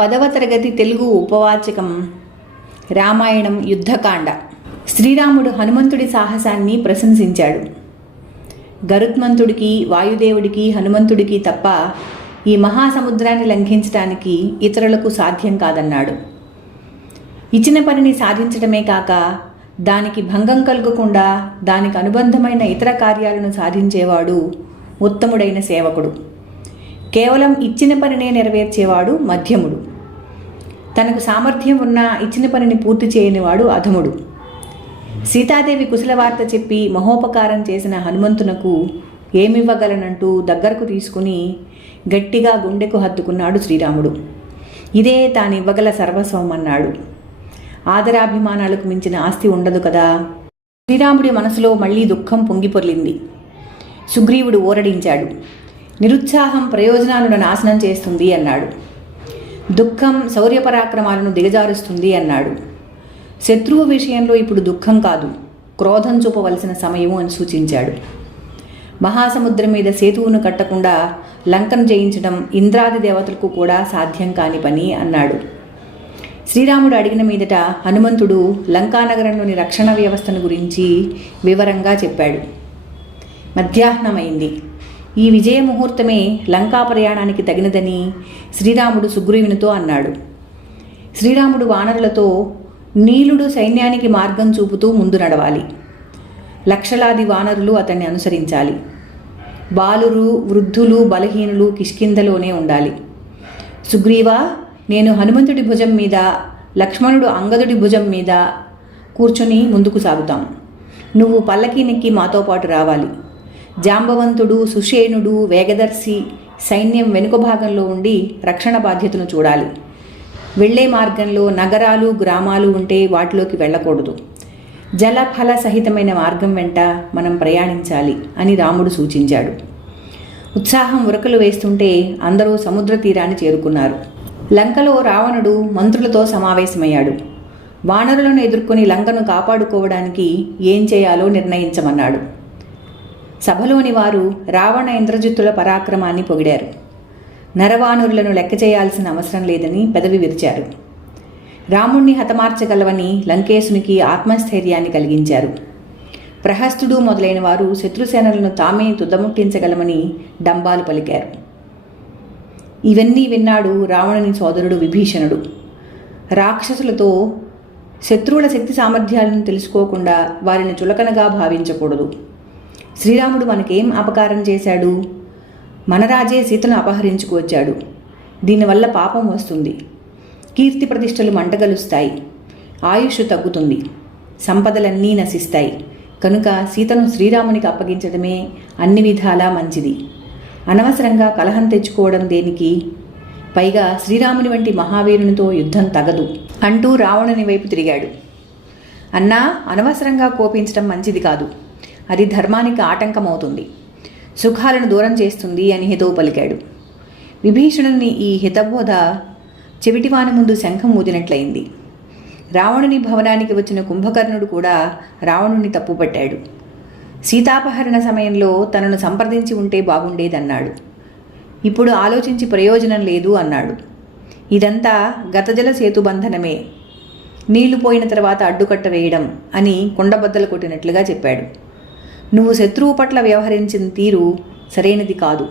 పదవ తరగతి తెలుగు ఉపవాచకం రామాయణం యుద్ధకాండ. శ్రీరాముడు హనుమంతుడి సాహసాన్ని ప్రశంసించాడు. గరుత్మంతుడికి వాయుదేవుడికి హనుమంతుడికి తప్ప ఈ మహాసముద్రాన్ని లంఘించడానికి ఇతరులకు సాధ్యం కాదన్నాడు. ఇచ్చిన పనిని సాధించడమే కాక దానికి భంగం కలగకుండా దానికి అనుబంధమైన ఇతర కార్యాలను సాధించేవాడు ఉత్తముడైన సేవకుడు. కేవలం ఇచ్చిన పనినే నెరవేర్చేవాడు మధ్యముడు. తనకు సామర్థ్యం ఉన్న ఇచ్చిన పనిని పూర్తి చేయనివాడు అధముడు. సీతాదేవి కుశల వార్త చెప్పి మహోపకారం చేసిన హనుమంతునకు ఏమివ్వగలనంటూ దగ్గరకు తీసుకుని గట్టిగా గుండెకు హత్తుకున్నాడు శ్రీరాముడు. ఇదే తానివ్వగల సర్వస్వం అన్నాడు. ఆదరాభిమానాలకు మించిన ఆస్తి ఉండదు కదా? శ్రీరాముడి మనసులో మళ్ళీ దుఃఖం పొంగిపొర్లింది. సుగ్రీవుడు ఓరడించాడు నిరుత్సాహం ప్రయోజనాలను నాశనం చేస్తుంది అన్నాడు. దుఃఖం శౌర్యపరాక్రమాలను దిగజారుస్తుంది అన్నాడు. శత్రువు విషయంలో ఇప్పుడు దుఃఖం కాదు క్రోధం చూపవలసిన సమయము అని సూచించాడు. మహాసముద్రం మీద సేతువును కట్టకుండా లంకను జయించడం ఇంద్రాది దేవతలకు కూడా సాధ్యం కాని పని అన్నాడు. శ్రీరాముడు అడిగిన మీదట హనుమంతుడు లంకానగరంలోని రక్షణ వ్యవస్థను గురించి వివరంగా చెప్పాడు. మధ్యాహ్నమైంది. ఈ విజయ ముహూర్తమే లంకా ప్రయాణానికి తగినదని శ్రీరాముడు సుగ్రీవునితో అన్నాడు. శ్రీరాముడు వానరులతో నీలుడు సైన్యానికి మార్గం చూపుతూ ముందు నడవాలి. లక్షలాది వానరులు అతన్ని అనుసరించాలి. బాలురు వృద్ధులు బలహీనులు కిష్కిందలోనే ఉండాలి. సుగ్రీవా నేను హనుమంతుడి భుజం మీద లక్ష్మణుడు అంగదుడి భుజం మీద కూర్చొని ముందుకు సాగుతాం. నువ్వు పల్లకీ నెక్కి మాతో పాటు రావాలి. జాంబవంతుడు సుషేణుడు వేగదర్శి సైన్యం వెనుక భాగంలో ఉండి రక్షణ బాధ్యతను చూడాలి. వెళ్ళే మార్గంలో నగరాలు గ్రామాలు ఉంటే వాటిలోకి వెళ్ళకూడదు. జలఫల సహితమైన మార్గం వెంట మనం ప్రయాణించాలి అని రాముడు సూచించాడు. ఉత్సాహం ఉరకలు వేస్తుంటే అందరూ సముద్ర తీరాన్ని చేరుకున్నారు. లంకలో రావణుడు మంత్రులతో సమావేశమయ్యాడు. వానరులను ఎదుర్కొని లంకను కాపాడుకోవడానికి ఏం చేయాలో నిర్ణయించమన్నాడు. సభలోని వారు రావణ ఇంద్రజిత్తుల పరాక్రమాన్ని పొగిడారు. నరవానురులను లెక్క చేయాల్సిన అవసరం లేదని పెదవి విరిచారు. రాముణ్ణి హతమార్చగలవని లంకేశునికి ఆత్మస్థైర్యాన్ని కలిగించారు. ప్రహస్తుడు మొదలైన వారు శత్రుసేనలను తామే తుదముట్టించగలమని డంబాలు పలికారు. ఇవన్నీ విన్నాడు రావణుని సోదరుడు విభీషణుడు. రాక్షసులతో శత్రువుల శక్తి సామర్థ్యాలను తెలుసుకోకుండా వారిని చులకనగా భావించకూడదు. శ్రీరాముడు మనకేం అపకారం చేశాడు? మన రాజే సీతను అపహరించుకువచ్చాడు దీనివల్ల పాపం వస్తుంది. కీర్తి ప్రతిష్టలు మంటగలుస్తాయి. ఆయుష్ తగ్గుతుంది. సంపదలన్నీ నశిస్తాయి. కనుక సీతను శ్రీరామునికి అప్పగించడమే అన్ని విధాలా మంచిది. అనవసరంగా కలహం తెచ్చుకోవడం దేనికి? పైగా శ్రీరాముని వంటి మహావీరునితో యుద్ధం తగదు. అంటూ రావణుని వైపు తిరిగాడు. అన్నా అనవసరంగా కోపించడం మంచిది కాదు. అది ధర్మానికి ఆటంకమవుతుంది. సుఖాలను దూరం చేస్తుంది అని హితవు పలికాడు. విభీషణుని ఈ హితబోధ చెవిటివాని ముందు శంఖం ఊదినట్లయింది. రావణుని భవనానికి వచ్చిన కుంభకర్ణుడు కూడా రావణుని తప్పుపట్టాడు. సీతాపహరణ సమయంలో తనను సంప్రదించి ఉంటే బాగుండేదన్నాడు. ఇప్పుడు ఆలోచించి ప్రయోజనం లేదు అన్నాడు. ఇదంతా గతజల సేతుబంధనమే. నీళ్ళు పోయిన తర్వాత అడ్డుకట్ట వేయడం అని కుండబద్దలు కొట్టినట్లుగా చెప్పాడు. నువ్వు శత్రువు పట్ల వ్యవహరించిన తీరు సరైనది కాదు.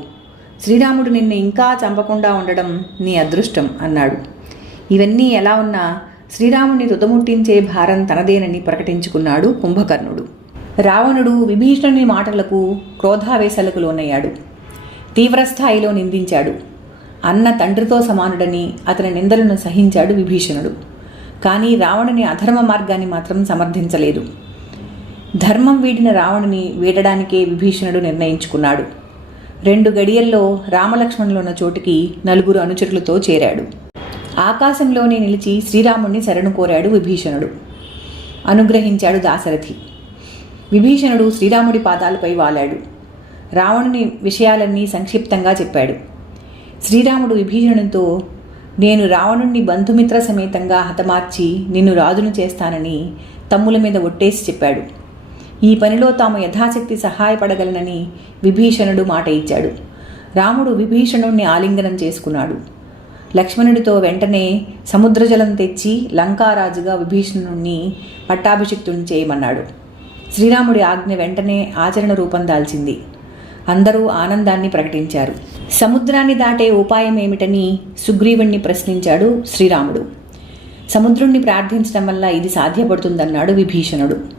శ్రీరాముడు నిన్ను ఇంకా చంపకుండా ఉండడం నీ అదృష్టం అన్నాడు. ఇవన్నీ ఎలా ఉన్నా శ్రీరాముడిని రుతముట్టించే భారం తనదేనని ప్రకటించుకున్నాడు కుంభకర్ణుడు. రావణుడు విభీషణుని మాటలకు క్రోధావేశాలకు లోనయ్యాడు. తీవ్రస్థాయిలో నిందించాడు. అన్న తండ్రితో సమానుడని అతని నిందలను సహించాడు విభీషణుడు. కానీ రావణుని అధర్మ మార్గాన్ని మాత్రం సమర్థించలేదు. ధర్మం వీడిన రావణుని వీడడానికే విభీషణుడు నిర్ణయించుకున్నాడు. రెండు గడియల్లో రామలక్ష్మణులున్న చోటికి నలుగురు అనుచరులతో చేరాడు. ఆకాశంలోనే నిలిచి శ్రీరాముణ్ణి శరణు కోరాడు విభీషణుడు. అనుగ్రహించాడు దాశరథి. విభీషణుడు శ్రీరాముడి పాదాలపై వాలాడు. రావణుని విషయాలన్నీ సంక్షిప్తంగా చెప్పాడు. శ్రీరాముడు విభీషణునితో నేను రావణుణ్ణి బంధుమిత్ర సమేతంగా హతమార్చి నిన్ను రాజును చేస్తానని తమ్ముల మీద ఒట్టేసి చెప్పాడు. ఈ పనిలో తాము యథాశక్తి సహాయపడగలనని విభీషణుడు మాట ఇచ్చాడు. రాముడు విభీషణుణ్ణి ఆలింగనం చేసుకున్నాడు. లక్ష్మణుడితో వెంటనే సముద్రజలం తెచ్చి లంకారాజుగా విభీషణుణ్ణి పట్టాభిషిక్తుని చేయమన్నాడు. శ్రీరాముడి ఆజ్ఞ వెంటనే ఆచరణ రూపం దాల్చింది. అందరూ ఆనందాన్ని ప్రకటించారు. సముద్రాన్ని దాటే ఉపాయం ఏమిటని సుగ్రీవుణ్ణి ప్రశ్నించాడు శ్రీరాముడు. సముద్రుణ్ణి ప్రార్థించడం వల్ల ఇది సాధ్యపడుతుందన్నాడు విభీషణుడు.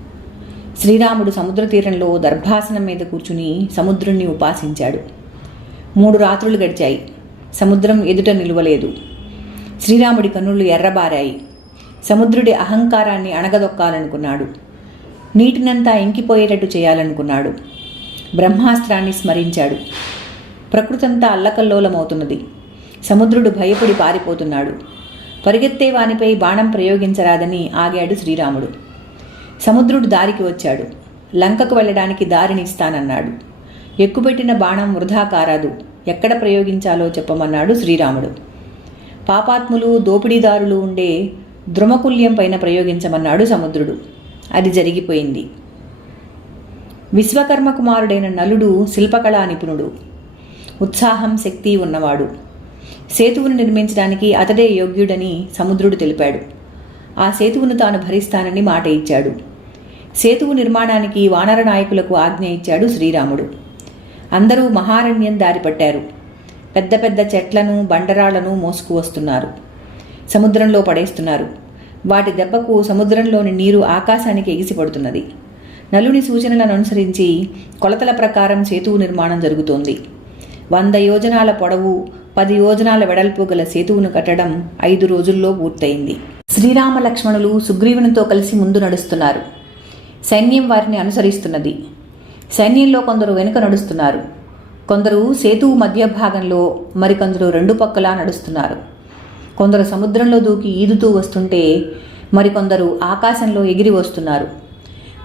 శ్రీరాముడు సముద్ర తీరంలో దర్భాసనం మీద కూర్చుని సముద్రుణ్ణి ఉపాసించాడు. మూడు రాత్రులు గడిచాయి. సముద్రం ఎదుట నిలువలేదు. శ్రీరాముడి కన్నులు ఎర్రబారాయి. సముద్రుడి అహంకారాన్ని అణగదొక్కాలనుకున్నాడు. నీటినంతా ఇంకిపోయేటట్టు చేయాలనుకున్నాడు. బ్రహ్మాస్త్రాన్ని స్మరించాడు. ప్రకృతంతా అల్లకల్లోలమవుతున్నది. సముద్రుడు భయపడి పారిపోతున్నాడు. పరిగెత్తే వానిపై బాణం ప్రయోగించరాదని ఆగాడు శ్రీరాముడు. సముద్రుడు దారికి వచ్చాడు. లంకకు వెళ్ళడానికి దారిని ఇస్తానన్నాడు ఎక్కుపెట్టిన బాణం వృధా కారాదు. ఎక్కడ ప్రయోగించాలో చెప్పమన్నాడు శ్రీరాముడు. పాపాత్ములు దోపిడీదారులు ఉండే ద్రుమకుల్యం పైన ప్రయోగించమన్నాడు సముద్రుడు. అది జరిగిపోయింది. విశ్వకర్మ కుమారుడైన నలుడు శిల్పకళా నిపుణుడు. ఉత్సాహం శక్తి ఉన్నవాడు. సేతువును నిర్మించడానికి అతడే యోగ్యుడని సముద్రుడు తెలిపాడు. ఆ సేతువును తాను భరిస్తానని మాట ఇచ్చాడు. సేతువు నిర్మాణానికి వానర నాయకులకు ఆజ్ఞ ఇచ్చాడు శ్రీరాముడు. అందరూ మహారణ్యం దారిపట్టారు. పెద్ద పెద్ద చెట్లను బండరాళ్ళను మోసుకు వస్తున్నారు. సముద్రంలో పడేస్తున్నారు. వాటి దెబ్బకు సముద్రంలోని నీరు ఆకాశానికి ఎగిసిపడుతున్నది. నలుని సూచనలను అనుసరించి కొలతల ప్రకారం సేతువు నిర్మాణం జరుగుతోంది. వంద యోజనాల పొడవు పది యోజనాల వెడల్పు గల సేతువును కట్టడం ఐదు రోజుల్లో పూర్తయింది. శ్రీరామ లక్ష్మణులు సుగ్రీవునితో కలిసి ముందు నడుస్తున్నారు. సైన్యం వారిని అనుసరిస్తున్నది. సైన్యంలో కొందరు వెనుక నడుస్తున్నారు. కొందరు సేతువు మధ్య భాగంలో మరికొందరు రెండు పక్కలా నడుస్తున్నారు. కొందరు సముద్రంలో దూకి ఈదుతూ వస్తుంటే మరికొందరు ఆకాశంలో ఎగిరి వస్తున్నారు.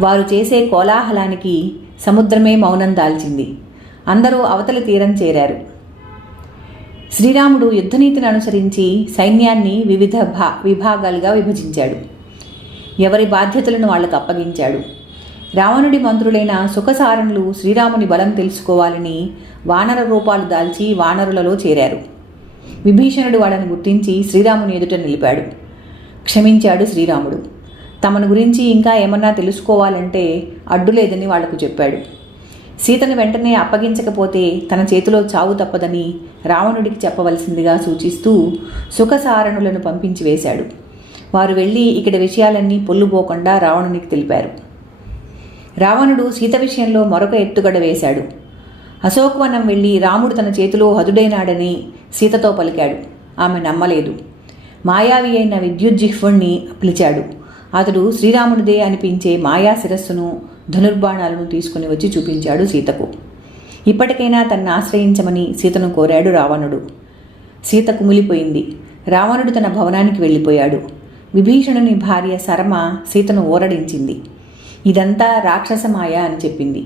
వారు చేసే కోలాహలానికి సముద్రమే మౌనం దాల్చింది. అందరూ అవతలి తీరం చేరారు. శ్రీరాముడు యుద్ధనీతిని అనుసరించి సైన్యాన్ని వివిధ భా విభాగాలుగా విభజించాడు. ఎవరి బాధ్యతలను వాళ్ళకు అప్పగించాడు. రావణుడి మంత్రులైన సుఖసారణులు శ్రీరాముని బలం తెలుసుకోవాలని వానర రూపాలు దాల్చి వానరులలో చేరారు. విభీషణుడు వాళ్ళని గుర్తించి శ్రీరాముని ఎదుట నిలిపాడు. క్షమించాడు శ్రీరాముడు. తమను గురించి ఇంకా ఏమన్నా తెలుసుకోవాలంటే అడ్డులేదని వాళ్ళకు చెప్పాడు. సీతను వెంటనే అప్పగించకపోతే తన చేతిలో చావు తప్పదని రావణుడికి చెప్పవలసిందిగా సూచిస్తూ సుఖసారణులను పంపించి వేశాడు. వారు వెళ్ళి ఇక్కడ విషయాలన్నీ పొల్లుపోకుండా రావణునికి తెలిపారు. రావణుడు సీత విషయంలో మరొక ఎత్తుగడ వేశాడు. అశోకవనం వెళ్ళి రాముడు తన చేతిలో హదుడైనాడని సీతతో పలికాడు. ఆమె నమ్మలేదు. మాయావి అయిన విద్యుజ్జిహ్వుణ్ణి పిలిచాడు. అతడు శ్రీరాముడిదే అనిపించే మాయా శిరస్సును ధనుర్బాణాలను తీసుకుని వచ్చి చూపించాడు సీతకు. ఇప్పటికైనా తన్ను ఆశ్రయించమని సీతను కోరాడు రావణుడు. సీత కుమిలిపోయింది. రావణుడు తన భవనానికి వెళ్ళిపోయాడు. విభీషణుని భార్య శర్మ సీతను ఓరడించింది. ఇదంతా రాక్షసమాయ అని చెప్పింది.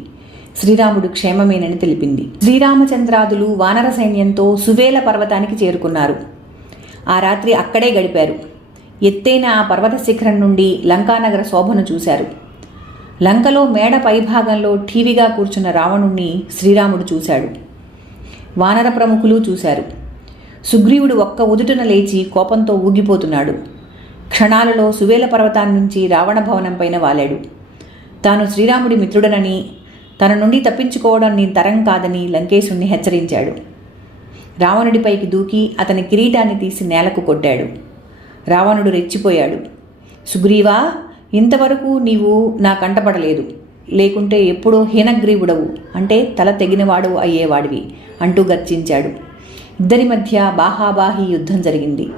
శ్రీరాముడు క్షేమమేనని తెలిపింది. శ్రీరామచంద్రాదులు వానర సైన్యంతో సువేల పర్వతానికి చేరుకున్నారు. ఆ రాత్రి అక్కడే గడిపారు. ఎత్తైన ఆ పర్వత శిఖరం నుండి లంకానగర శోభను చూశారు. లంకలో మేడ పైభాగంలో ఠీవిగా కూర్చున్న రావణుణ్ణి శ్రీరాముడు చూశాడు. వానర ప్రముఖులు చూశారు. సుగ్రీవుడు ఒక్క ఉదుటన లేచి కోపంతో ఊగిపోతున్నాడు. క్షణాలలో సువేల పర్వతాన్ని నుంచి రావణ భవనం పైన వాలాడు. తాను శ్రీరాముడి మిత్రుడనని తన నుండి తప్పించుకోవడం నీ తరం కాదని లంకేశుణ్ణి హెచ్చరించాడు. రావణుడిపైకి దూకి అతని కిరీటాన్ని తీసి నేలకు కొట్టాడు. రావణుడు రెచ్చిపోయాడు. సుగ్రీవా ఇంతవరకు నీవు నా కంటపడలేదు. లేకుంటే ఎప్పుడో హీనగ్రీవుడవు. అంటే తల తెగినవాడు అయ్యేవాడివి అంటూ గర్జించాడు. ఇద్దరి మధ్య బాహాబాహి యుద్ధం జరిగింది.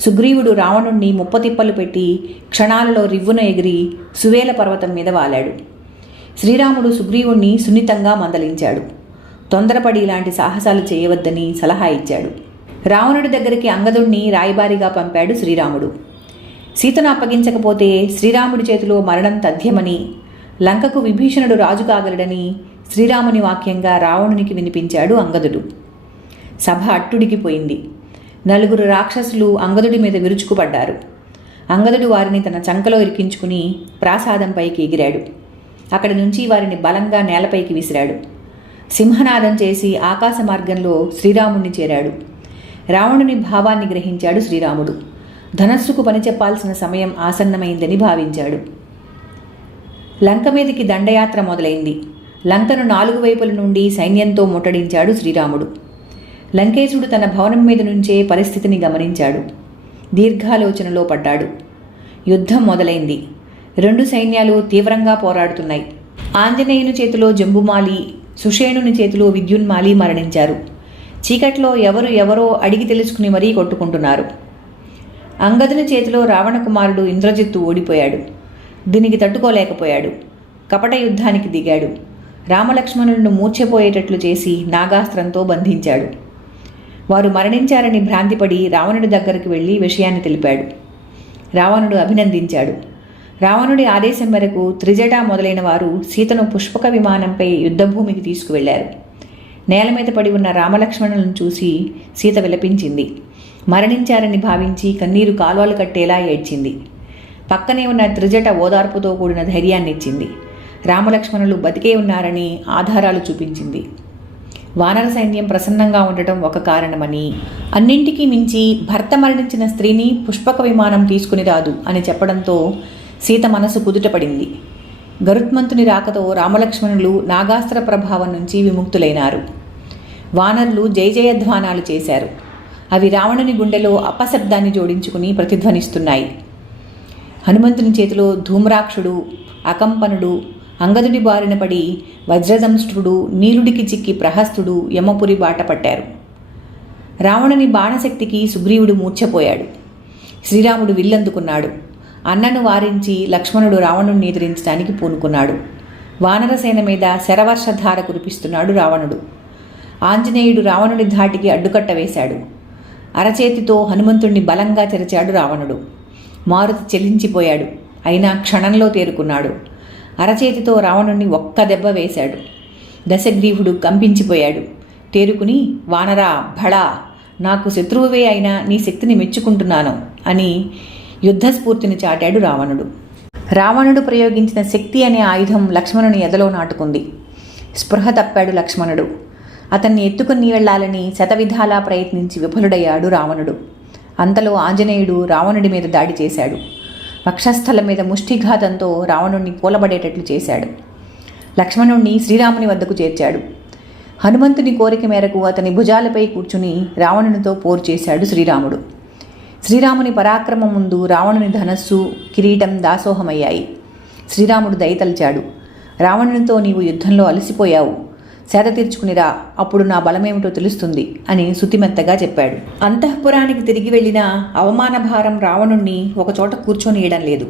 సుగ్రీవుడు రావణుణ్ణి ముప్పతిప్పలు పెట్టి క్షణాలలో రివ్వున ఎగిరి సువేల పర్వతం మీద వాలాడు. శ్రీరాముడు సుగ్రీవుణ్ణి సున్నితంగా మందలించాడు. తొందరపడి ఇలాంటి సాహసాలు చేయవద్దని సలహా ఇచ్చాడు. రావణుడి దగ్గరికి అంగదుణ్ణి రాయబారిగా పంపాడు శ్రీరాముడు. సీతను అప్పగించకపోతే శ్రీరాముడి చేతిలో మరణం తథ్యమని లంకకు విభీషణుడు రాజు కాగలడని శ్రీరాముని వాక్యంగా రావణునికి వినిపించాడు అంగదుడు. సభ అట్టుడికిపోయింది నలుగురు రాక్షసులు అంగదుడి మీద విరుచుకుపడ్డారు. అంగదుడు వారిని తన చంకలో ఇరికించుకుని ప్రాసాదంపైకి ఎగిరాడు. అక్కడి నుంచి వారిని బలంగా నేలపైకి విసిరాడు. సింహనాదం చేసి ఆకాశ మార్గంలో శ్రీరాముణ్ణి చేరాడు. రావణుని భావాన్ని గ్రహించాడు శ్రీరాముడు. ధనస్సుకు పని చెప్పాల్సిన సమయం ఆసన్నమైందని భావించాడు. లంక మీదికి దండయాత్ర మొదలైంది. లంకను నాలుగు వైపుల నుండి సైన్యంతో ముట్టడించాడు శ్రీరాముడు. లంకేశుడు తన భవనం మీద నుంచే పరిస్థితిని గమనించాడు. దీర్ఘాలోచనలో పడ్డాడు. యుద్ధం మొదలైంది. రెండు సైన్యాలు తీవ్రంగా పోరాడుతున్నాయి. ఆంజనేయుని చేతిలో జంబుమాలి సుషేణుని చేతిలో విద్యున్మాలి మరణించారు. చీకట్లో ఎవరు ఎవరో అడిగి తెలుసుకుని మరీ కొట్టుకుంటున్నారు. అంగదుని చేతిలో రావణకుమారుడు ఇంద్రజిత్తు ఓడిపోయాడు. దీనికి తట్టుకోలేకపోయాడు. కపట యుద్ధానికి దిగాడు. రామలక్ష్మణులను మూర్ఛపోయేటట్లు చేసి నాగాస్త్రంతో బంధించాడు. వారు మరణించారని భ్రాంతిపడి రావణుడి దగ్గరికి వెళ్ళి విషయాన్ని తెలిపాడు. రావణుడు అభినందించాడు. రావణుడి ఆదేశం మేరకు త్రిజట మొదలైన వారు సీతను పుష్పక విమానంపై యుద్ధభూమికి తీసుకువెళ్ళారు. నేల మీద పడి ఉన్న రామలక్ష్మణులను చూసి సీత విలపించింది. మరణించారని భావించి కన్నీరు కాలువలు కట్టేలా ఏడ్చింది. పక్కనే ఉన్న త్రిజట ఓదార్పుతో కూడిన ధైర్యాన్ని ఇచ్చింది రామలక్ష్మణులు బతికే ఉన్నారని ఆధారాలు చూపించింది. వానర సైన్యం ప్రసన్నంగా ఉండటం ఒక కారణమని అన్నింటికీ మించి భర్త మరణించిన స్త్రీని పుష్పక విమానం తీసుకుని రాదు అని చెప్పడంతో సీత మనసు కుదుటపడింది. గరుత్మంతుని రాకతో రామలక్ష్మణులు నాగాస్త్ర ప్రభావం నుంచి విముక్తులైనారు. వానరులు జయజయధ్వానాలు చేశారు. అవి రావణుని గుండెలో అపశబ్దాన్ని జోడించుకుని ప్రతిధ్వనిస్తున్నాయి. హనుమంతుని చేతిలో ధూమ్రాక్షుడు అకంపనుడు అంగదుడి బారిన పడి వజ్రదంష్ట్రుడు నీలుడికి చిక్కి ప్రహస్తుడు యమపురి బాట పట్టారు. రావణుని బాణశక్తికి సుగ్రీవుడు మూర్ఛపోయాడు. శ్రీరాముడు విల్లందుకున్నాడు. అన్నను వారించి లక్ష్మణుడు రావణుణ్ణి ఎదిరించడానికి పూనుకున్నాడు. వానరసేన మీద శరవర్షధార కురిపిస్తున్నాడు రావణుడు. ఆంజనేయుడు రావణుడి ధాటికి అడ్డుకట్ట వేశాడు. అరచేతితో హనుమంతుణ్ణి బలంగా చెరిచాడు రావణుడు. మారుతి చెల్లించిపోయాడు అయినా క్షణంలో తేరుకున్నాడు. అరచేతితో రావణుణ్ణి ఒక్క దెబ్బ వేశాడు. దశగ్రీవుడు కంపించిపోయాడు. తేరుకుని వానరా భళా నాకు శత్రువువే అయినా నీ శక్తిని మెచ్చుకుంటున్నాను అని యుద్ధస్ఫూర్తిని చాటాడు రావణుడు. రావణుడు ప్రయోగించిన శక్తి అనే ఆయుధం లక్ష్మణుని ఎదలో నాటుకుంది. స్పృహ తప్పాడు లక్ష్మణుడు. అతన్ని ఎత్తుకుని వెళ్ళాలని శతవిధాలా ప్రయత్నించి విఫలుడయ్యాడు రావణుడు. అంతలో ఆంజనేయుడు రావణుడి మీద దాడి చేశాడు. వక్షస్థలం మీద ముష్టిఘాతంతో రావణుణ్ణి కూలబడేటట్లు చేశాడు. లక్ష్మణుణ్ణి శ్రీరాముని వద్దకు చేర్చాడు. హనుమంతుని కోరిక మేరకు అతని భుజాలపై కూర్చుని రావణునితో పోరు చేశాడు శ్రీరాముడు. శ్రీరాముని పరాక్రమం ముందు రావణుని ధనస్సు కిరీటం దాసోహమయ్యాయి. శ్రీరాముడు దయతలిచాడు. రావణునితో నీవు యుద్ధంలో అలసిపోయావు. సేద తీర్చుకునిరా అప్పుడు నా బలమేమిటో తెలుస్తుంది అని శుతిమెత్తగా చెప్పాడు. అంతఃపురానికి తిరిగి వెళ్ళిన అవమాన భారం రావణుణ్ణి ఒకచోట కూర్చొనియడం లేదు.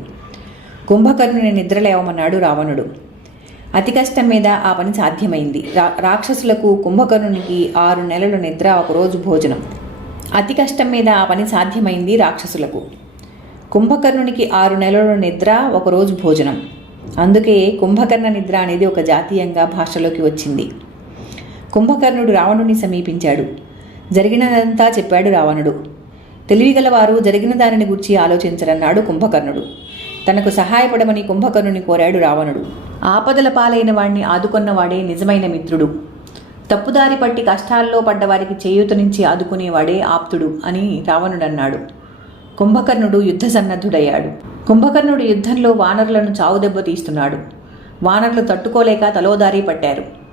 కుంభకర్ణుని నిద్రలేవమన్నాడు రావణుడు. అతి కష్టం మీద ఆ పని సాధ్యమైంది. రా రాక్షసులకు కుంభకర్ణునికి ఆరు నెలల నిద్ర ఒకరోజు భోజనం. అతి కష్టం మీద ఆ పని సాధ్యమైంది రాక్షసులకు. కుంభకర్ణునికి ఆరు నెలల నిద్ర ఒకరోజు భోజనం. అందుకే కుంభకర్ణ నిద్ర అనేది ఒక జాతీయంగా భాషలోకి వచ్చింది. కుంభకర్ణుడు రావణుని సమీపించాడు. జరిగినదంతా చెప్పాడు రావణుడు. తెలివిగలవారు జరిగిన దానిని గురించి ఆలోచించరన్నాడు కుంభకర్ణుడు. తనకు సహాయపడమని కుంభకర్ణుని కోరాడు రావణుడు. ఆపదల పాలైన వాణ్ణి ఆదుకున్నవాడే నిజమైన మిత్రుడు. తప్పుదారి పట్టి కష్టాల్లో పడ్డవారికి చేయూతనించి ఆదుకునేవాడే ఆప్తుడు అని రావణుడన్నాడు. కుంభకర్ణుడు యుద్ధ సన్నద్ధుడయ్యాడు. కుంభకర్ణుడు యుద్ధంలో వానరులను చావుదెబ్బ తీస్తున్నాడు. వానరులు తట్టుకోలేక తలోదారి పట్టారు.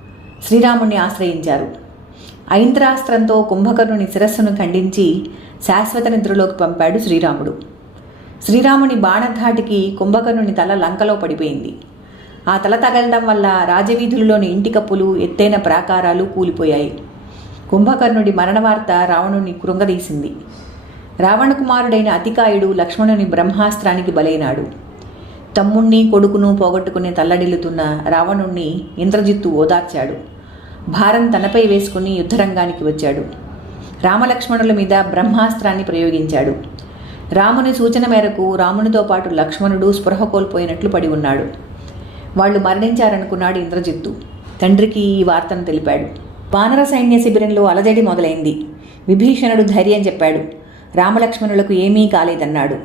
శ్రీరాముణ్ణి ఆశ్రయించారు. ఐంద్రాస్త్రంతో కుంభకర్ణుని శిరస్సును ఖండించి శాశ్వత నిద్రలోకి పంపాడు శ్రీరాముడు. శ్రీరాముని బాణధాటికి కుంభకర్ణుని తల లంకలో పడిపోయింది. ఆ తల తగలడం వల్ల రాజవీధులలోని ఇంటి కప్పులు ఎత్తైన ప్రాకారాలు కూలిపోయాయి. కుంభకర్ణుడి మరణ వార్త రావణుని కృంగదీసింది. రావణకుమారుడైన అతికాయుడు లక్ష్మణుని బ్రహ్మాస్త్రానికి బలైనాడు. తమ్ముణ్ణి కొడుకును పోగొట్టుకుని తల్లడిల్లుతున్న రావణుణ్ణి ఇంద్రజిత్తు ఓదార్చాడు. భారం తనపై వేసుకుని యుద్ధరంగానికి వచ్చాడు. రామలక్ష్మణుల మీద బ్రహ్మాస్త్రాన్ని ప్రయోగించాడు. రాముని సూచన మేరకు రామునితో పాటు లక్ష్మణుడు స్పృహ కోల్పోయినట్లు పడి ఉన్నాడు. వాళ్ళు మరణించారనుకున్నాడు ఇంద్రజిత్తు. తండ్రికి ఈ వార్తను తెలిపాడు. వానర సైన్య శిబిరంలో అలజడి మొదలైంది. విభీషణుడు ధైర్యం చెప్పాడు. రామలక్ష్మణులకు ఏమీ కాలేదన్నాడు.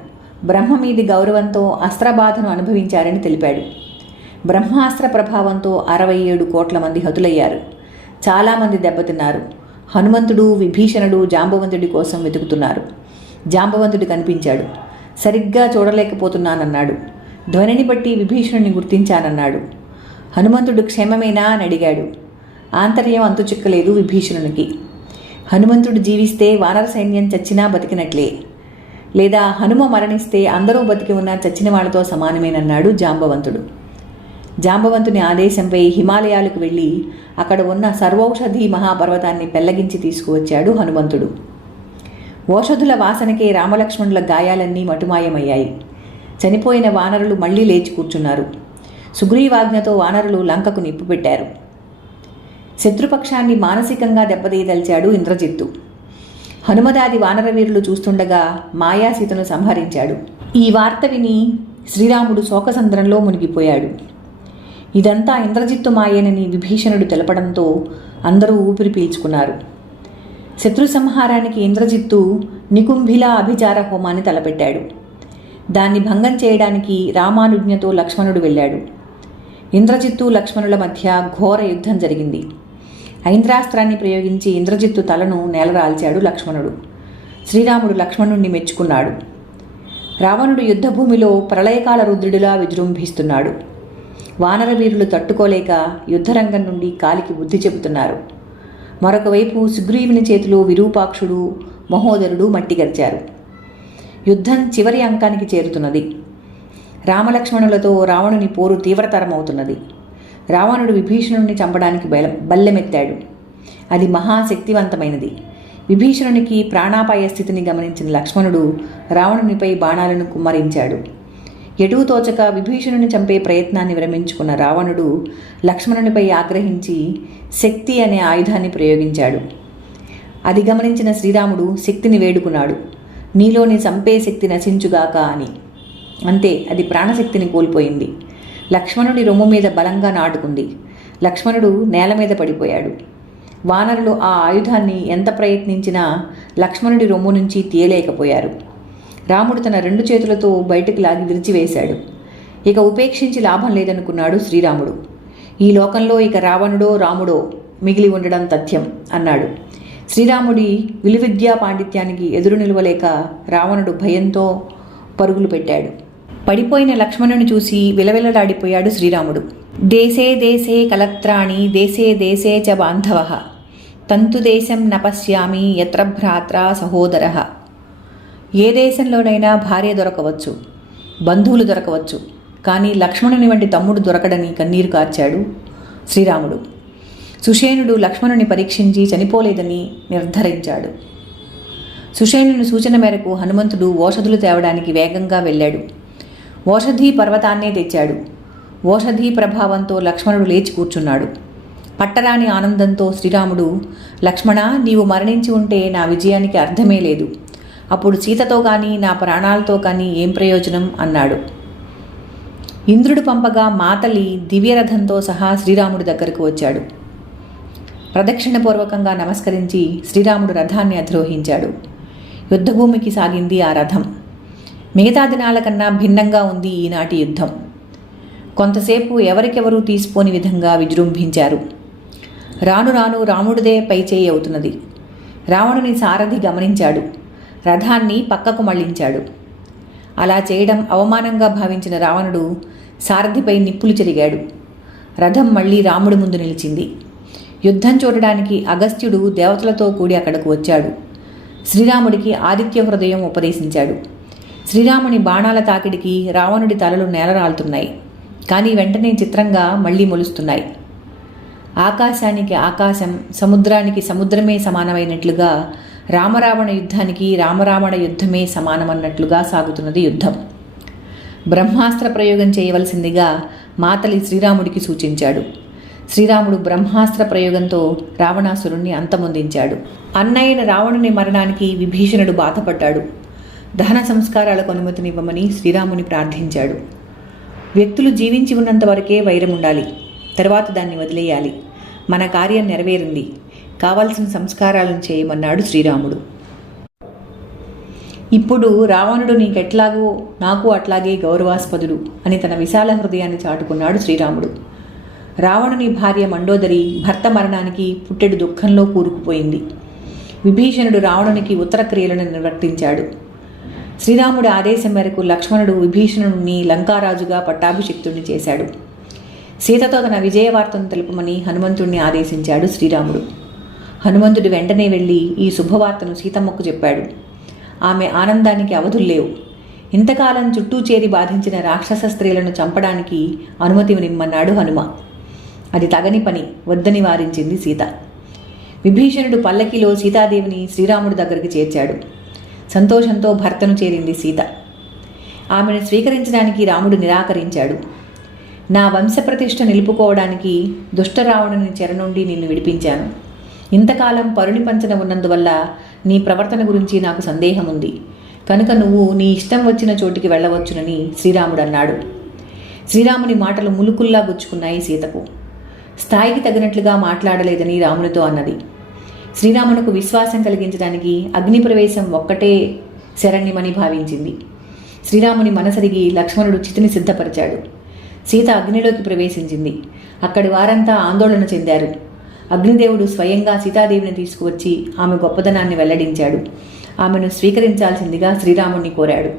బ్రహ్మ మీది గౌరవంతో అస్త్రబాధను అనుభవించారని తెలిపాడు. బ్రహ్మాస్త్ర ప్రభావంతో అరవై ఏడు కోట్ల మంది హతులయ్యారు. చాలామంది దెబ్బతిన్నారు. హనుమంతుడు విభీషణుడు జాంబవంతుడి కోసం వెతుకుతున్నారు. జాంబవంతుడు కనిపించాడు. సరిగ్గా చూడలేకపోతున్నానన్నాడు. ధ్వనిని బట్టి విభీషణుని గుర్తించానన్నాడు. హనుమంతుడు క్షేమమేనా అని అడిగాడు. ఆంతర్యం అంతు చిక్కలేదు విభీషణునికి. హనుమంతుడు జీవిస్తే వానర సైన్యం చచ్చినా బతికినట్లే. లేదా హనుమ మరణిస్తే అందరూ బతికి ఉన్న చచ్చిన వాళ్ళతో సమానమేనన్నాడు జాంబవంతుడు. జాంబవంతుని ఆదేశంపై హిమాలయాలకు వెళ్ళి అక్కడ ఉన్న సర్వౌషధి మహాపర్వతాన్ని పెల్లగించి తీసుకువచ్చాడు హనుమంతుడు. ఓషధుల వాసనకే రామలక్ష్మణుల గాయాలన్నీ మటుమాయమయ్యాయి. చనిపోయిన వానరులు మళ్ళీ లేచి కూర్చున్నారు. సుగ్రీవాజ్ఞతో వానరులు లంకకు నిప్పు పెట్టారు. శత్రుపక్షాన్ని మానసికంగా దెబ్బతీయదలిచాడు ఇంద్రజిత్తు. హనుమదాది వానరవీరులు చూస్తుండగా మాయాసీతను సంహరించాడు. ఈ వార్త విని శ్రీరాముడు శోకసంద్రంలో మునిగిపోయాడు. ఇదంతా ఇంద్రజిత్తు మాయేనని విభీషణుడు తెలపడంతో అందరూ ఊపిరి పీల్చుకున్నారు. శత్రు సంహారానికి ఇంద్రజిత్తు నికుంభిల అభిచార హోమాన్ని తలపెట్టాడు. దాన్ని భంగం చేయడానికి రామానుజ్ఞతో లక్ష్మణుడు వెళ్ళాడు. ఇంద్రజిత్తు లక్ష్మణుల మధ్య ఘోర యుద్ధం జరిగింది. ఐంద్రాస్త్రాన్ని ప్రయోగించి ఇంద్రజిత్తు తలను నేలరాల్చాడు లక్ష్మణుడు. శ్రీరాముడు లక్ష్మణుణ్ణి మెచ్చుకున్నాడు. రావణుడు యుద్ధభూమిలో ప్రళయకాల రుద్రుడిలా విజృంభిస్తున్నాడు. వానర వీరులు తట్టుకోలేక యుద్ధరంగం నుండి కాలికి బుద్ధి చెబుతున్నారు. మరొకవైపు సుగ్రీవుని చేతిలో విరూపాక్షుడు మహోదరుడు మట్టిగరిచారు యుద్ధం చివరి అంకానికి చేరుతున్నది. రామలక్ష్మణులతో రావణుని పోరు తీవ్రతరమవుతున్నది. రావణుడు విభీషణుడిని చంపడానికి బల బల్లెమెత్తాడు. అది మహాశక్తివంతమైనది. విభీషణునికి ప్రాణాపాయ స్థితిని గమనించిన లక్ష్మణుడు రావణునిపై బాణాలను కుమ్మరించాడు. ఎటూ తోచక విభీషణుని చంపే ప్రయత్నాన్ని విరమించుకున్న రావణుడు లక్ష్మణునిపై ఆగ్రహించి శక్తి అనే ఆయుధాన్ని ప్రయోగించాడు. అది గమనించిన శ్రీరాముడు శక్తిని వేడుకున్నాడు. నీలోని చంపే శక్తి నశించుగాక అని. అంతే అది ప్రాణశక్తిని కోల్పోయింది. లక్ష్మణుడి రొమ్ము మీద బలంగా నాటుకుంది. లక్ష్మణుడు నేల మీద పడిపోయాడు. వానరులు ఆ ఆయుధాన్ని ఎంత ప్రయత్నించినా లక్ష్మణుడి రొమ్ము నుంచి తీయలేకపోయారు. రాముడు తన రెండు చేతులతో బయటకు లాగి విరిచివేశాడు. ఇక ఉపేక్షించి లాభం లేదనుకున్నాడు శ్రీరాముడు. ఈ లోకంలో ఇక రావణుడో రాముడో మిగిలి ఉండడం తథ్యం అన్నాడు. శ్రీరాముడి విలువిద్యా పాండిత్యానికి ఎదురు నిలవలేక రావణుడు భయంతో పరుగులు పెట్టాడు. పడిపోయిన లక్ష్మణుని చూసి విలవిలలాడిపోయాడు శ్రీరాముడు. దేశే దేశే కలత్రాణి దేశే దేశే చ బాంధవ. తంతు దేశం నపశ్యామి యత్ర భ్రాత్ర సహోదర. ఏ దేశంలోనైనా భార్య దొరకవచ్చు బంధువులు దొరకవచ్చు కానీ లక్ష్మణుని వంటి తమ్ముడు దొరకడని కన్నీరు కార్చాడు శ్రీరాముడు. సుషేనుడు లక్ష్మణుని పరీక్షించి చనిపోలేదని నిర్ధారించాడు. సుషేనుని సూచన మేరకు హనుమంతుడు ఓషధులు తేవడానికి వేగంగా వెళ్ళాడు. ఓషధీ పర్వతాన్నే తెచ్చాడు. ఓషధీ ప్రభావంతో లక్ష్మణుడు లేచి కూర్చున్నాడు. పట్టరాని ఆనందంతో శ్రీరాముడు లక్ష్మణ నీవు మరణించి ఉంటే నా విజయానికి అర్థమే లేదు. అప్పుడు సీతతో కానీ నా ప్రాణాలతో కానీ ఏం ప్రయోజనం? అన్నాడు. ఇంద్రుడు పంపగా మాతలి దివ్యరథంతో సహా శ్రీరాముడి దగ్గరకు వచ్చాడు. ప్రదక్షిణపూర్వకంగా నమస్కరించి శ్రీరాముడు రథాన్ని అధిరోహించాడు. యుద్ధభూమికి సాగింది ఆ రథం. మిగతా దినాల కన్నా భిన్నంగా ఉంది ఈనాటి యుద్ధం. కొంతసేపు ఎవరికెవరూ తీసిపోని విధంగా విజృంభించారు. రాను రాను రాముడిదే పైచేయి అవుతున్నది. రావణుని సారథి గమనించాడు. రథాన్ని పక్కకు మళ్ళించాడు. అలా చేయడం అవమానంగా భావించిన రావణుడు సారథిపై నిప్పులు చెరిగాడు. రథం మళ్ళీ రాముడి ముందు నిలిచింది. యుద్ధం చూడడానికి అగస్త్యుడు దేవతలతో కూడి అక్కడకు వచ్చాడు. శ్రీరాముడికి ఆదిత్య హృదయం ఉపదేశించాడు. శ్రీరాముని బాణాల తాకిడికి రావణుడి తలలు నేలరాలుతున్నాయి. కానీ వెంటనే చిత్రంగా మళ్ళీ మొలుస్తున్నాయి. ఆకాశానికి ఆకాశం సముద్రానికి సముద్రమే సమానమైనట్లుగా రామరావణ యుద్ధానికి రామరావణ యుద్ధమే సమానమన్నట్లుగా సాగుతున్నది యుద్ధం. బ్రహ్మాస్త్ర ప్రయోగం చేయవలసిందిగా మాతలి శ్రీరాముడికి సూచించాడు. శ్రీరాముడు బ్రహ్మాస్త్ర ప్రయోగంతో రావణాసురుణ్ణి అంతమొందించాడు. అన్నయ్యన రావణుని మరణానికి విభీషణుడు బాధపడ్డాడు. దహన సంస్కారాలకు అనుమతినివ్వమని శ్రీరాముని ప్రార్థించాడు. వ్యక్తులు జీవించి ఉన్నంత వరకే వైరం ఉండాలి. తర్వాత దాన్ని వదిలేయాలి. మన కార్యం నెరవేరింది. కావలసిన సంస్కారాలను చేయమన్నాడు శ్రీరాముడు. ఇప్పుడు రావణుడు నీకెట్లాగో నాకు అట్లాగే గౌరవాస్పదుడు అని తన విశాల హృదయాన్ని చాటుకున్నాడు శ్రీరాముడు. రావణుని భార్య మండోదరి భర్త మరణానికి పుట్టెడు దుఃఖంలో కూరుకుపోయింది. విభీషణుడు రావణునికి ఉత్తర క్రియలను నిర్వర్తించాడు. శ్రీరాముడి ఆదేశం మేరకు లక్ష్మణుడు విభీషణుడిని లంకారాజుగా పట్టాభిషిక్తుడిని చేశాడు. సీతతో తన విజయవార్తను తెలుపమని హనుమంతుణ్ణి ఆదేశించాడు శ్రీరాముడు. హనుమంతుడు వెంటనే వెళ్ళి ఈ శుభవార్తను సీతమ్మకు చెప్పాడు. ఆమె ఆనందానికి అవధుల్లేవు ఇంతకాలం చుట్టూ చేరి బాధించిన రాక్షస స్త్రీలను చంపడానికి అనుమతి నిమ్మన్నాడు హనుమ. అది తగని పని వద్దని వారించింది సీత. విభీషణుడు పల్లకిలో సీతాదేవిని శ్రీరాముడి దగ్గరికి చేర్చాడు. సంతోషంతో భర్తను చేరింది సీత. ఆమెను స్వీకరించడానికి రాముడు నిరాకరించాడు. నా వంశప్రతిష్ఠ నిలుపుకోవడానికి దుష్టరావణుని చెర నుండి నిన్ను విడిపించాను. ఇంతకాలం పరుని పంచన ఉన్నందువల్ల నీ ప్రవర్తన గురించి నాకు సందేహం ఉంది కనుక నువ్వు నీ ఇష్టం వచ్చిన చోటికి వెళ్ళవచ్చునని శ్రీరాముడు అన్నాడు. శ్రీరాముని మాటలు ములుకుల్లా గుచ్చుకున్నాయి సీతకు. స్థాయికి తగినట్లుగా మాట్లాడలేదని రామునితో అన్నది. శ్రీరామునకు విశ్వాసం కలిగించడానికి అగ్ని ప్రవేశం ఒక్కటే శరణ్యమని భావించింది. శ్రీరాముని మనసరిగి లక్ష్మణుడు చితిని సిద్ధపరిచాడు. సీత అగ్నిలోకి ప్రవేశించింది. అక్కడి వారంతా ఆందోళన చెందారు. అగ్నిదేవుడు స్వయంగా సీతాదేవిని తీసుకువచ్చి ఆమె గొప్పదనాన్ని వెల్లడించాడు. ఆమెను స్వీకరించాల్సిందిగా శ్రీరాముణ్ణి కోరాడు.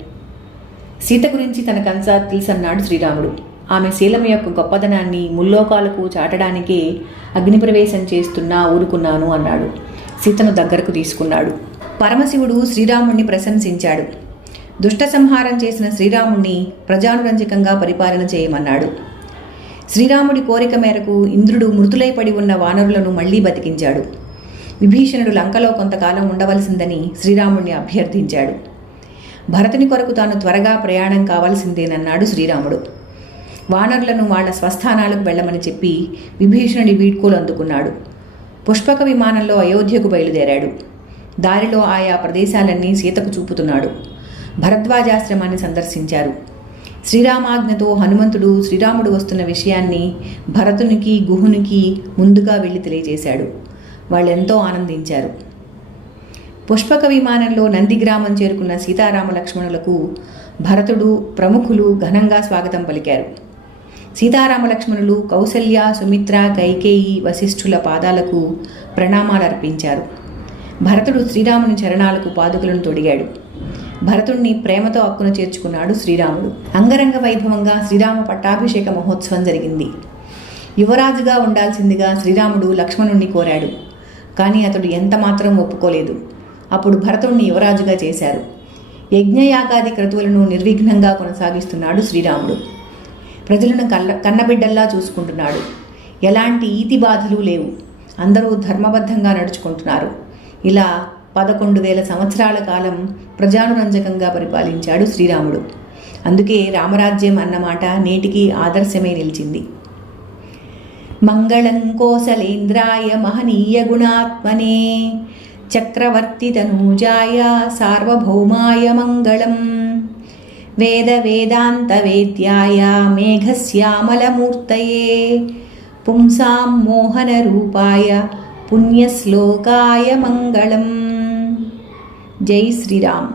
సీత గురించి తనకంతా తెలుసన్నాడు శ్రీరాముడు. ఆమె శీలం యొక్క గొప్పదనాన్ని ముల్లోకాలకు చాటడానికే అగ్నిప్రవేశం చేస్తున్నా ఊరుకున్నాను అన్నాడు. సీతను దగ్గరకు తీసుకున్నాడు. పరమశివుడు శ్రీరాముణ్ణి ప్రశంసించాడు. దుష్ట సంహారం చేసిన శ్రీరాముణ్ణి ప్రజానురంజకంగా పరిపాలన చేయమన్నాడు. శ్రీరాముడి కోరిక మేరకు ఇంద్రుడు మృతులై పడి ఉన్న వానరులను మళ్ళీ బతికించాడు. విభీషణుడు లంకలో కొంతకాలం ఉండవలసిందని శ్రీరాముణ్ణి అభ్యర్థించాడు. భరతుని కొరకు తాను త్వరగా ప్రయాణం కావాల్సిందేనన్నాడు శ్రీరాముడు. వానరులను వాళ్ళ స్వస్థానాలకు వెళ్ళమని చెప్పి విభీషణుడి వీడ్కోలు అందుకున్నాడు. పుష్పక విమానంలో అయోధ్యకు బయలుదేరాడు. దారిలో ఆయా ప్రదేశాలన్నీ సీతకు చూపుతున్నాడు. భరద్వాజాశ్రమాన్ని సందర్శించారు. శ్రీరామాజ్ఞతో హనుమంతుడు శ్రీరాముడు వస్తున్న విషయాన్ని భరతునికి గుహునికి ముందుగా వెళ్ళి తెలియజేశాడు. వాళ్ళెంతో ఆనందించారు. పుష్పక విమానంలో నందిగ్రామం చేరుకున్న సీతారామ లక్ష్మణులకు భరతుడు ప్రముఖులు ఘనంగా స్వాగతం పలికారు. సీతారామ లక్ష్మణులు కౌసల్య సుమిత్ర కైకేయి వశిష్ఠుల పాదాలకు ప్రణామాలు అర్పించారు భరతుడు శ్రీరాముని చరణాలకు పాదుకలను తొడిగాడు. భరతుణ్ణి ప్రేమతో అక్కున చేర్చుకున్నాడు శ్రీరాముడు. అంగరంగ వైభవంగా శ్రీరామ పట్టాభిషేక మహోత్సవం జరిగింది. యువరాజుగా ఉండాల్సిందిగా శ్రీరాముడు లక్ష్మణుణ్ణి కోరాడు. కానీ అతడు ఎంత మాత్రం ఒప్పుకోలేదు. అప్పుడు భరతుణ్ణి యువరాజుగా చేశారు. యజ్ఞయాగాది క్రతువులను నిర్విఘ్నంగా కొనసాగిస్తున్నాడు శ్రీరాముడు. ప్రజలను కల్ల కన్నబిడ్డల్లా చూసుకుంటున్నాడు. ఎలాంటి ఈతి బాధలు లేవు. అందరూ ధర్మబద్ధంగా నడుచుకుంటున్నారు. ఇలా పదకొండు వేల సంవత్సరాల కాలం ప్రజానురంజకంగా పరిపాలించాడు శ్రీరాముడు. అందుకే రామరాజ్యం అన్నమాట నేటికి ఆదర్శమే నిలిచింది. మంగళం కోసలేంద్రాయ మహనీయ గుణాత్మనే చక్రవర్తి తనూజాయ సార్వభౌమాయ మంగళం వేద వేదాంత వేద్యాయ మేఘశ్యామలమూర్తయే పుంసాం మోహనరూపాయ పుణ్యశ్లోకాయ మంగళం. జై శ్రీరామ్